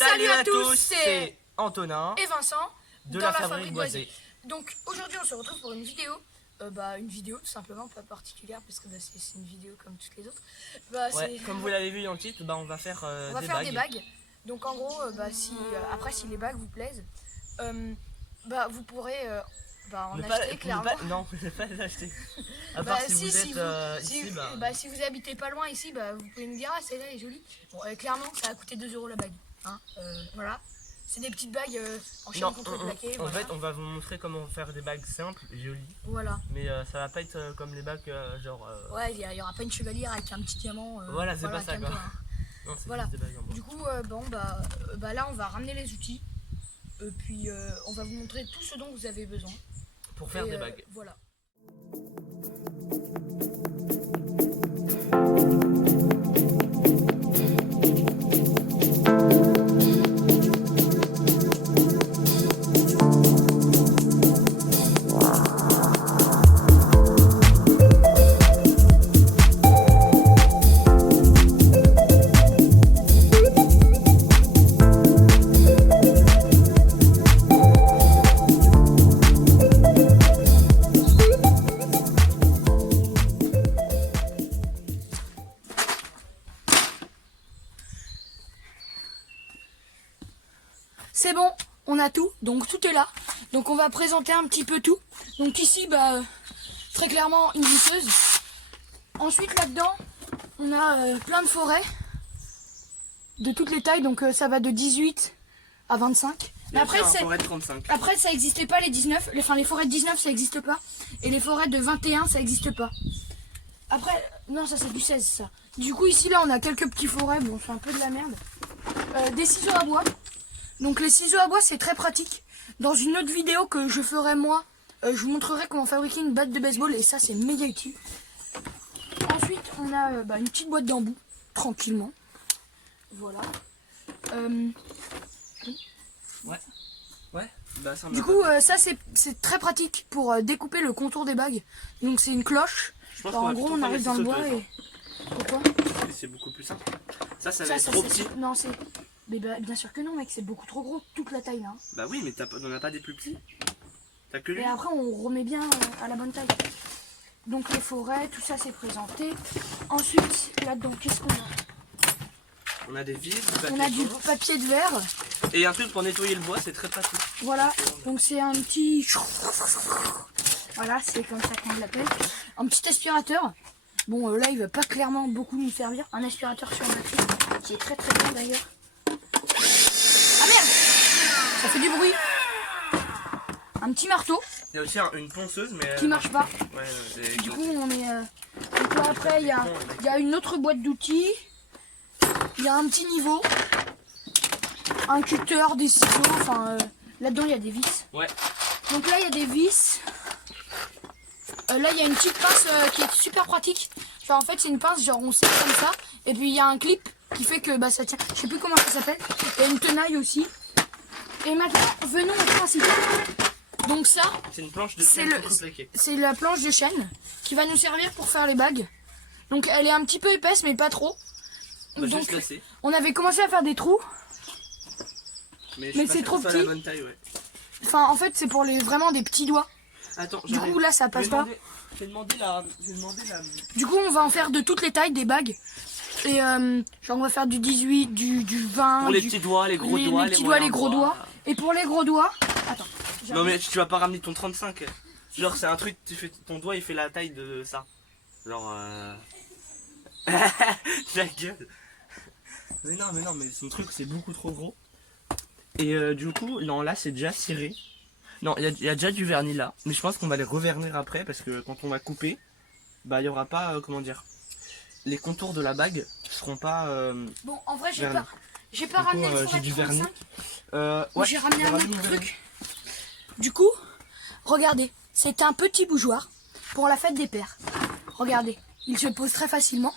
Salut à tous, c'est Antonin et Vincent de dans la Fabrique Boisée. Donc aujourd'hui on se retrouve pour une vidéo, une vidéo tout simplement pas particulière parce que c'est une vidéo comme toutes les autres. Comme vous l'avez vu dans le titre, on va faire, des bagues. Donc en gros, après si les bagues vous plaisent, vous pourrez en acheter clairement. Non, ne pas les acheter. À part si vous êtes ici, si vous habitez pas loin ici, vous pouvez nous dire ah celle-là est jolie. Bon, clairement ça a coûté 2 € la bague. Hein, voilà. C'est des petites bagues en chaîne contreplaquée. En fait, on va vous montrer comment faire des bagues simples et jolies. Voilà. Mais ça va pas être comme les bagues genre. Ouais, il y aura pas une chevalière avec un petit diamant. Voilà, c'est pas ça quoi. Hein. Non, c'est voilà. juste des bagues en bois. Du coup, là, on va ramener les outils. Puis, on va vous montrer tout ce dont vous avez besoin. Pour faire des bagues. Voilà. C'est bon, on a tout, donc tout est là. Donc on va présenter un petit peu tout. Donc ici, très clairement une visseuse. Ensuite là-dedans, on a plein de forêts de toutes les tailles. Donc ça va de 18 à 25. Mais après, après ça n'existait pas les 19. Les forêts de 19 ça n'existe pas. Et les forêts de 21 ça n'existe pas. Après, non ça c'est du 16 ça. Du coup ici là on a quelques petits forêts. Bon c'est un peu de la merde. Des ciseaux à bois. Donc les ciseaux à bois c'est très pratique. Dans une autre vidéo que je ferai moi, je vous montrerai comment fabriquer une batte de baseball et ça c'est méga utile. Ensuite on a une petite boîte d'embout, tranquillement. Voilà. Du coup ça c'est très pratique pour découper le contour des bagues. Donc c'est une cloche. Alors, en gros on arrive dans le bois et... Pourquoi? C'est beaucoup plus simple. Ça va être trop petit. Non c'est... Mais bien sûr que non mec, c'est beaucoup trop gros, toute la taille là. Bah oui mais t'en as pas des plus petits. T'as que lui. Et après on remet bien à la bonne taille. Donc les forêts, tout ça c'est présenté. Ensuite là-dedans qu'est-ce qu'on a? On a des vis, on a du papier de verre. Et un truc pour nettoyer le bois, c'est très pratique. Voilà, donc c'est un petit... Voilà, c'est comme ça qu'on l'appelle. Un petit aspirateur. Bon là il va pas clairement beaucoup nous servir. Un aspirateur sur batterie, qui est très très bien d'ailleurs. Ah merde! Ça fait du bruit. Un petit marteau. Il y a aussi une ponceuse mais... qui marche pas. Ouais, du coup on est... Donc là après il y a une autre boîte d'outils. Il y a un petit niveau. Un cutter, des ciseaux, là-dedans il y a des vis. Ouais. Donc là il y a des vis. Là il y a une petite pince qui est super pratique. Genre en fait c'est une pince, genre on serre comme ça. Et puis il y a un clip qui fait que ça tient. Je sais plus comment ça s'appelle. Il y a une tenaille aussi. Et maintenant venons au principal. Donc ça, c'est une planche de c'est la planche de chêne qui va nous servir pour faire les bagues. Donc elle est un petit peu épaisse mais pas trop. Donc on avait commencé à faire des trous. Mais c'est trop petit. Enfin en fait c'est pour vraiment des petits doigts. Attends, du coup là ça passe pas. J'ai demandé la... Du coup on va en faire de toutes les tailles des bagues. Et genre on va faire du 18, du 20. Pour les petits doigts, les gros doigts. Les petits doigts, les gros doigts. Et pour les gros doigts... Attends. Non mais tu vas pas ramener ton 35. Genre c'est un truc, ton doigt il fait la taille de ça. Genre... La gueule. Mais non, mais son truc c'est beaucoup trop gros. Et du coup, non là c'est déjà ciré. Non, il y a déjà du vernis là. Mais je pense qu'on va les revernir après parce que quand on va couper, il y aura pas, comment dire... Les contours de la bague seront pas... Bon, en vrai, j'ai pas ramené le forêt du vernis. Ouais, j'ai ramené un autre truc. Du coup, regardez, c'est un petit bougeoir pour la fête des pères. Regardez, il se pose très facilement.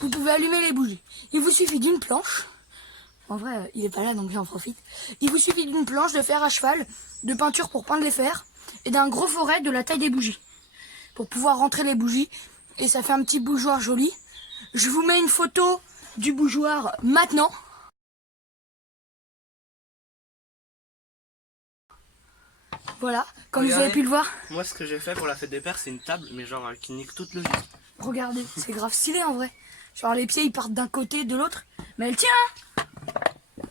Vous pouvez allumer les bougies. Il vous suffit d'une planche. En vrai, il est pas là, donc j'en profite. Il vous suffit d'une planche de fer à cheval, de peinture pour peindre les fers, et d'un gros forêt de la taille des bougies. Pour pouvoir rentrer les bougies. Et ça fait un petit bougeoir joli. Je vous mets une photo du bougeoir maintenant. Voilà, comme vous Regardez. avez pu le voir. Moi, ce que j'ai fait pour la fête des pères, c'est une table, mais genre qui nique toute le vide. Regardez, c'est grave stylé en vrai. Genre les pieds ils partent d'un côté, de l'autre. Mais elle tient, hein.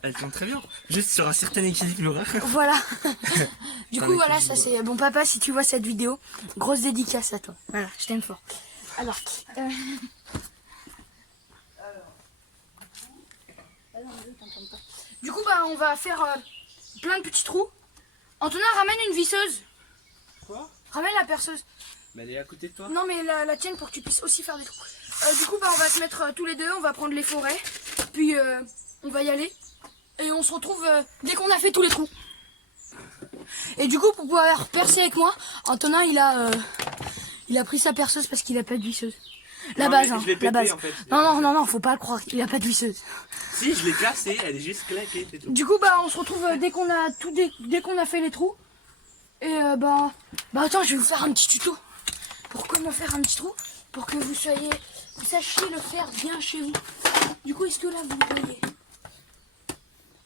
Elle tient très bien. Juste sur un certain équilibre. Voilà. Du Un coup, voilà, équilibre. ça c'est bon papa, si tu vois cette vidéo, grosse dédicace à toi. Voilà, je t'aime fort. Alors, du coup, bah, on va faire plein de petits trous. Antonin, ramène une visseuse. Quoi? Ramène la perceuse. Mais elle est à côté de toi. Non, mais la tienne pour que tu puisses aussi faire des trous. Du coup, bah, on va se mettre tous les deux, on va prendre les forêts. Puis, on va y aller. Et on se retrouve dès qu'on a fait tous les trous. Et du coup, pour pouvoir percer avec moi, Antonin, il a pris sa perceuse parce qu'il a pas de visseuse. La Non, base, mais hein, je l'ai la pété, base. en fait. Non, faut pas le croire, il a pas de visseuse. Si, je l'ai cassée, elle est juste claquée, c'est tout. Du coup, bah, on se retrouve dès qu'on a dès qu'on a fait les trous. Et bah attends, je vais vous faire un petit tuto pour comment faire un petit trou, pour que vous sachiez le faire bien chez vous. Du coup, est-ce que là vous le voyez?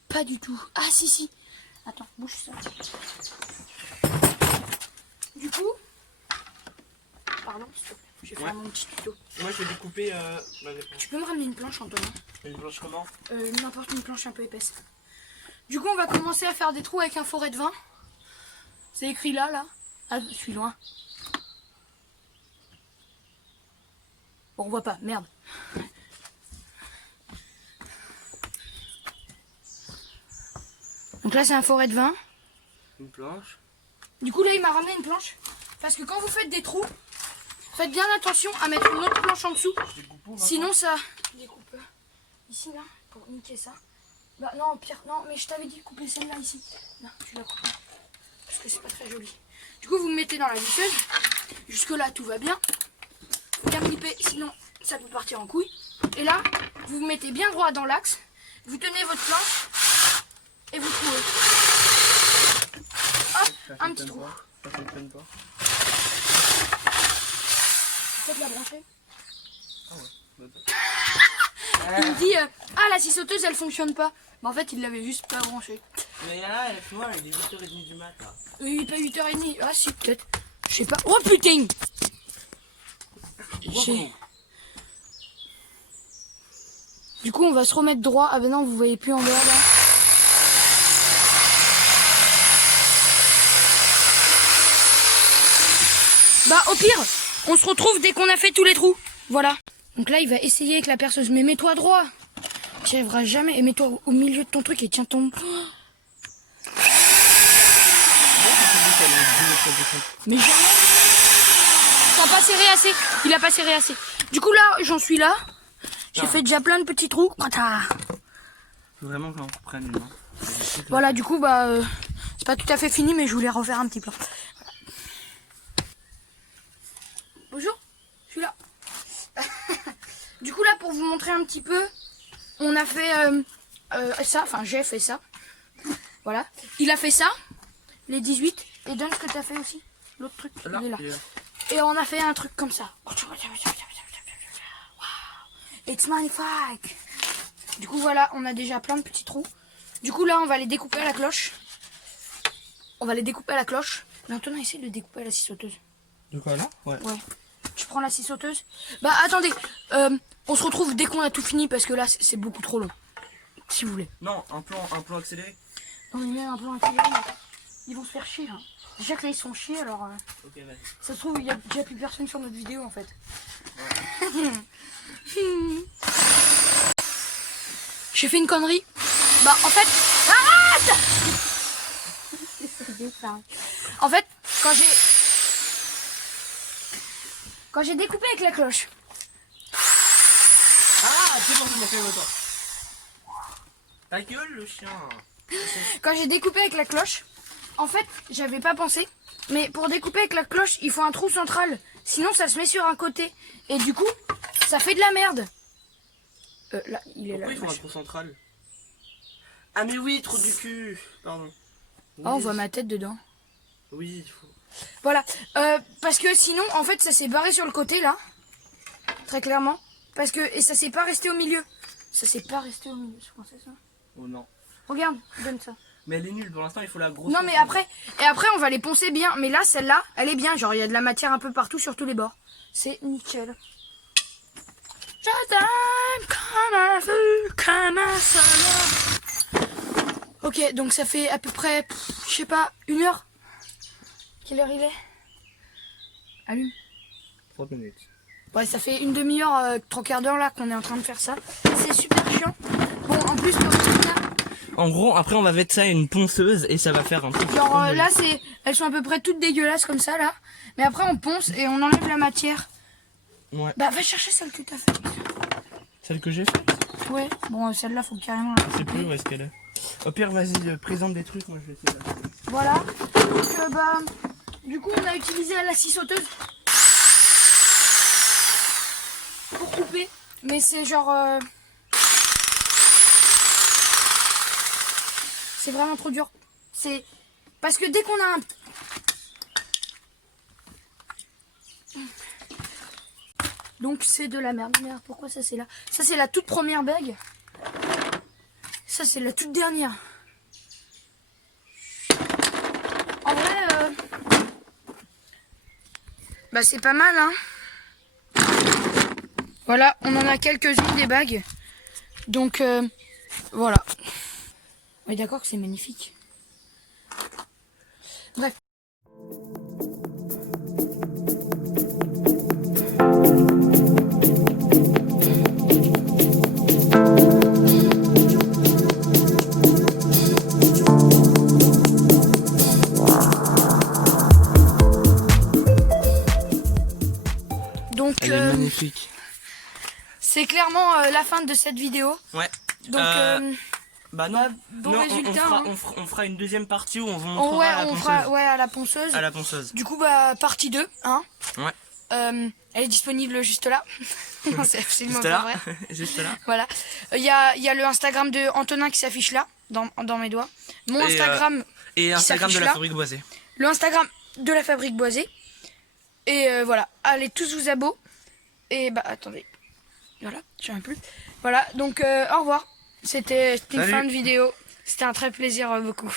Pas du tout. Ah si. Attends, bouge ça. Du coup, pardon, s'il te plaît, je vais faire mon petit tuto. Moi, je vais découper Tu peux me ramener une planche, Antonin? une planche comment? N'importe, une planche un peu épaisse. Du coup, on va commencer à faire des trous avec un forêt de vin. C'est écrit là. Ah, je suis loin. Bon, on voit pas, merde. Donc là, c'est un forêt de vin. Une planche. Du coup, là, il m'a ramené une planche. Parce que quand vous faites des trous, faites bien attention à mettre une autre planche en dessous. Sinon, ça découpe ici, là, pour niquer ça. Bah non, pire, non, mais je t'avais dit de couper celle-là ici. Non, tu la coupes pas. Parce que c'est pas très joli. Du coup, vous me mettez dans la visseuse. Jusque-là, tout va bien. Faut bien gripper, sinon ça peut partir en couille. Et là, vous vous mettez bien droit dans l'axe. Vous tenez votre planche et vous trouvez. Hop, un petit trou. Ça fonctionne pas. Faites la brancher. Ah ouais. Il me dit ah, la scie sauteuse elle fonctionne pas. Mais en fait, il l'avait juste pas branchée. Mais là, laisse-moi, il est 8h30 du matin. Oui, pas 8h30. Ah, si, peut-être. Je sais pas. Oh putain! Du coup, on va se remettre droit. Ah ben non, vous voyez plus en bas là. Bah au pire, on se retrouve dès qu'on a fait tous les trous. Voilà. Donc là, il va essayer avec la perceuse. Mais mets-toi droit. Tu n'y arriveras jamais. Et mets-toi au milieu de ton truc et tiens ton... Mais jamais. T'as pas serré assez. Il a pas serré assez. Du coup là, j'en suis là. J'ai fait déjà plein de petits trous. Faut vraiment que j'en reprenne une. Voilà, du coup, bah, c'est pas tout à fait fini, mais je voulais refaire un petit plan. Voilà. Bonjour, je suis là. Du coup, là, pour vous montrer un petit peu, on a fait ça. Enfin, j'ai fait ça. Voilà. Il a fait ça, les 18. Et donne ce que t'as fait aussi. L'autre truc, Là, il est là. il est là. Et on a fait un truc comme ça. Wow. It's magnifique. Du coup, voilà, on a déjà plein de petits trous. Du coup, là, on va les découper à la cloche. Mais Antonin, essaie de le découper à la scie sauteuse. De quoi là? Ouais. Ouais. Tu prends la scie sauteuse. Bah, attendez. On se retrouve dès qu'on a tout fini parce que là, c'est beaucoup trop long. Si vous voulez. Non, un plan accéléré. On est même un plan accéléré. Ils vont se faire chier, hein. Déjà que là, ils sont chiés, alors... Ok, vas-y. Ça se trouve, il n'y a déjà plus personne sur notre vidéo, en fait. J'ai fait une connerie. Bah, en fait... Arrête! En fait, quand j'ai découpé avec la cloche... Ah, c'est bon, c'est bon, ta gueule, le chien. Quand j'ai découpé avec la cloche, en fait, j'avais pas pensé. Mais pour découper avec la cloche, il faut un trou central. Sinon, ça se met sur un côté. Et du coup, ça fait de la merde. Là, il est là. Pourquoi il faut un trou central? Ah mais oui, trou du cul. Pardon. Oui. Oh, on voit ma tête dedans. Oui, il faut. Voilà. Parce que sinon, en fait, ça s'est barré sur le côté, là. Très clairement. Et ça s'est pas resté au milieu. Ça s'est pas resté au milieu, je pensais ça. Oh non. Regarde, donne ça. Mais elle est nulle, pour l'instant il faut la grosse. Non mais après, on va les poncer bien. Mais là, celle-là, elle est bien. Genre, il y a de la matière un peu partout sur tous les bords. C'est nickel. Je t'aime comme un feu, comme un soleil. Ok, donc ça fait à peu près, je sais pas, 1 heure. Quelle heure il est? Allume. 30 minutes. Ouais, ça fait une demi-heure, 3/4 d'heure là qu'on est en train de faire ça. C'est super chiant. Bon, en plus, le résultat, En gros, après on va mettre ça à une ponceuse et ça va faire un truc. genre là, elles sont à peu près toutes dégueulasses comme ça là. Mais après, on ponce et on enlève la matière. Ouais. Bah, va chercher celle que t'as faite. Celle que j'ai faite. Ouais, bon, celle-là, faut carrément Je sais plus où est-ce qu'elle est. Au pire, vas-y, présente des trucs, moi je vais essayer là. Voilà. Donc, bah, du coup, on a utilisé la scie sauteuse pour couper. Mais c'est genre. C'est vraiment trop dur. C'est. Parce que dès qu'on a un. Donc, c'est de la merde. Merde, pourquoi ça c'est là? Ça, c'est la toute première bague. Ça, c'est la toute dernière. En vrai, bah c'est pas mal, hein. Voilà, on en a quelques-unes des bagues. Donc, voilà. On est d'accord que c'est magnifique. Bref. Donc, Elle est magnifique. c'est clairement la fin de cette vidéo. Ouais. Donc, Bah non. bah, bon Non, résultat. on fera une deuxième partie où on vous Oh, montrera ouais, à la on ponceuse. fera à la ponceuse. À la ponceuse. Du coup, bah, partie 2, hein. Ouais. Elle est disponible juste là. Non, c'est absolument Juste pas là. vrai. Juste là. Voilà. Il y a le Instagram de Antonin qui s'affiche là, dans mes doigts. Mon Et, Instagram, Et Instagram de s'affiche la là. fabrique boisée. le Instagram de la Fabrique Boisée. Et voilà, allez tous vous abonner. Et bah, attendez. Voilà, je sais plus. Voilà, donc au revoir. C'était une Salut. fin de vidéo. C'était un très plaisir beaucoup.